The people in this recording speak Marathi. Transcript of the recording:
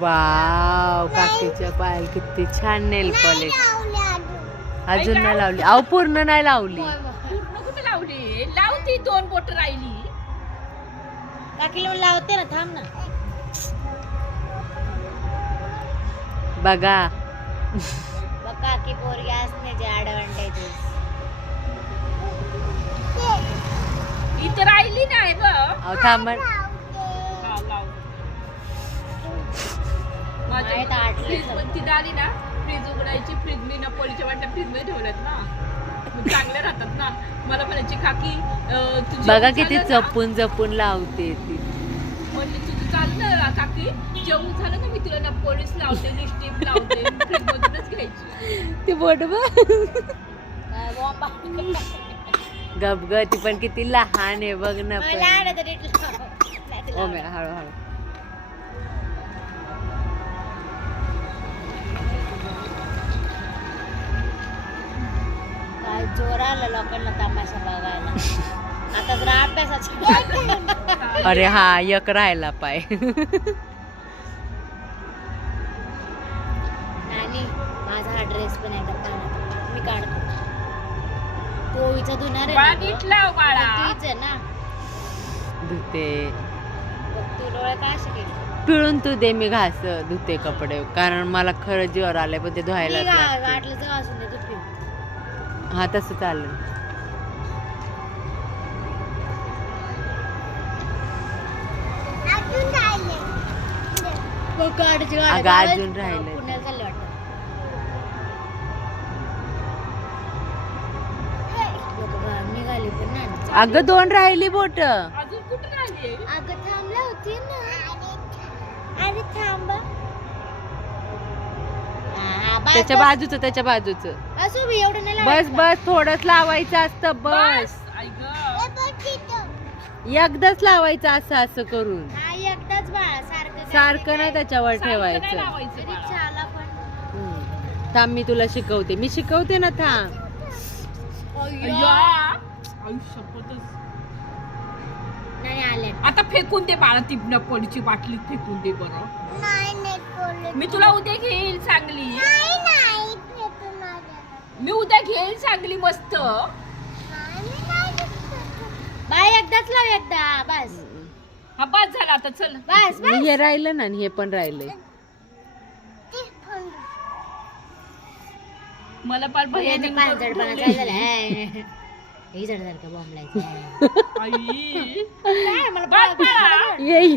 वाव, काकीच्या पायाला किती छान नेल पॉलिश. अजून नाही लावली. अहो पूर्ण नाही लावली. पूर्ण कुठे लावली? लावती, 2 बोट राहिली. काकीला लावते ना, थांब ना. बघा काकी पोरगी असण्याचे ऍडव्हान्टेजेस इथं राहिली नाही बघ. अहो थांब. फ्रीज पण ती आली ना, फ्रीज उघडायची. फ्रीज मी ना पोळीच्या वाट्या फ्रीज मध्ये ठेवल्यात ना, चांगल्या राहतात ना. मला म्हणायची काकी बघा किती जपून जपून लावते ती. म्हणजे तुझं चाललं ना काकी, जेवण झालं ना, मी तुला ना पोळीच लावते, लिपस्टिक लावते, फ्रीज मधूनच घ्यायची. ती बोट बघ. गप ग, ती पण किती लहान आहे बघ ना. ओ मेरा, हळूहळू. काय जोर आलं लोकांना तमाशा बघायला. आता जर अभ्यासाची. अरे हा, एक राहिला पाय. नानी, माझा हा ड्रेस पण एकदा पाण्यात मी काढतो. पोळीचा धुणार आहे ना, धुते. तू डोळे का असे केले? पिळून तू दे, मी घास धुते कपडे. कारण मला खरं जीवर आलंय, पण ते धुवायला वाटलं तर असून दे, तू पिऊ. हा तसं चालेल. अगं अजून राहिले. पुण्याला चालले वाटतं. निघाली पण नाही. अगं 2 राहिली बोट. अजून कुठे राहिली? अगं थांबला होती ना. अरे थांब. त्याच्या बाजूचं, त्याच्या बाजूचं. असू बी, एवढं नाही बस बस, थोडंच लावायचं असतं. बस एकदाच लावायचं, असं असं करून. एकदाच बाळा, सारखं नाही त्याच्यावर ठेवायचं. थांब, मी तुला शिकवते. मी शिकवते ना, थांब. नाही आले. आता फेकून दे बाळा, ती पोळीची बाटली फेकून दे बरं. मी तुला उद्या घेईल चांगली. मी उद्या घेईल चांगली मस्त. बाय, एकदाच लाव, एकदा बस. हा बस झाला आता, चल बस. हे राहिलं ना, आणि हे पण राहिलंय. मला पार भयाने पांचडपणा काय झाला. हे जड झालं का बॉम्ब लायचं. आई मला ये